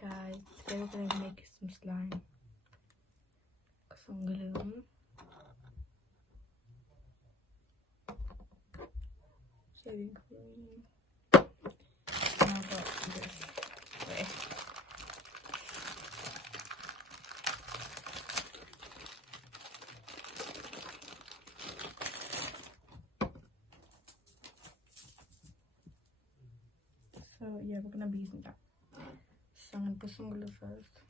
guys, today we're going to make some slime. Got some glue, shaving cream, and I've got this way. So yeah, we're going to be using that. So I'm going to put some glue first.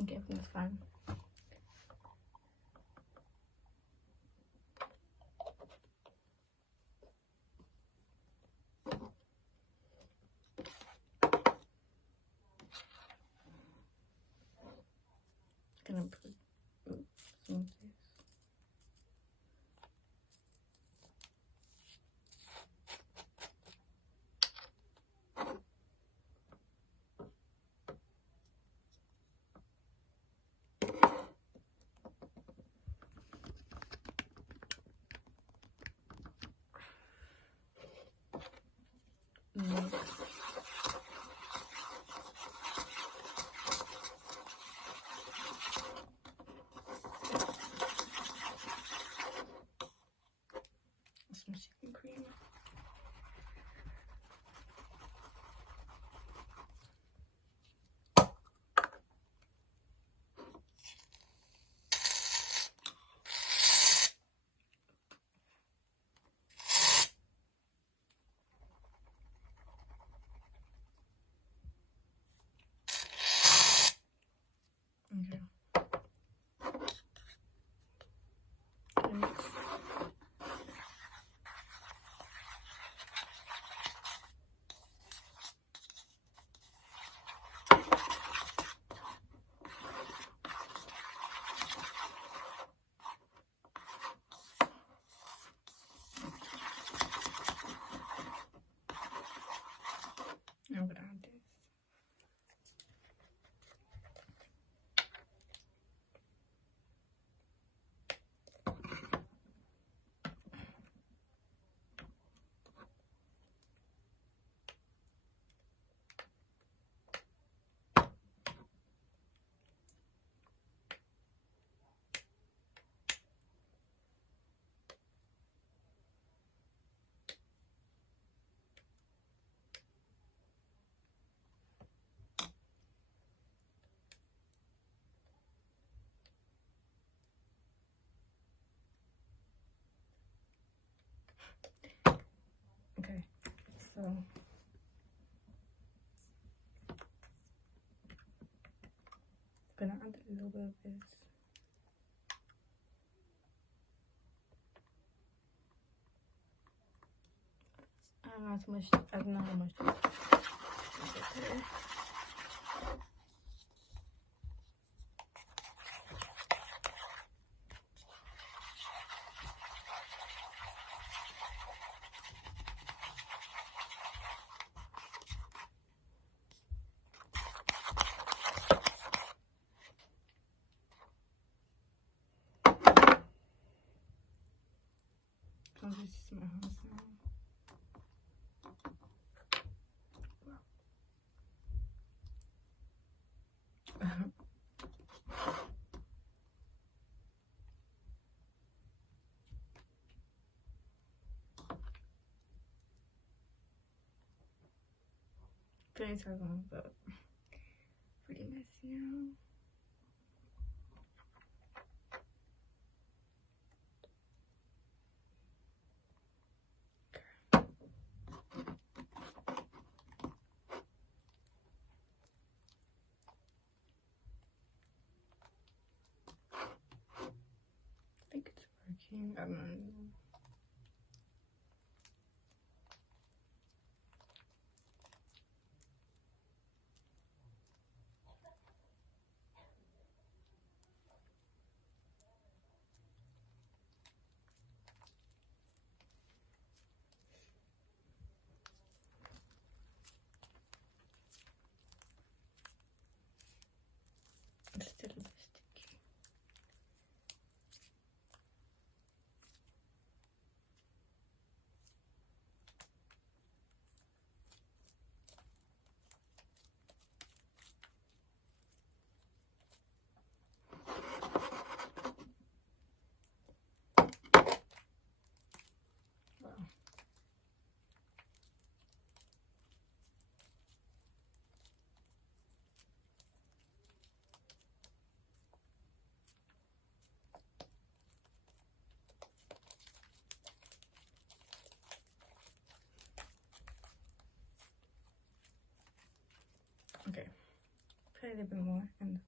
Okay, everything's fine. Gonna put some of this. Mix. Some shaving cream. Okay. Mix. I'm gonna add this. Okay, so I'm gonna add a little bit of this. I don't know how much. I don't know how much. Okay. Oh, this is my house now. Very long, but pretty messy now. I think it's working. I don't know. Okay, put a little bit more and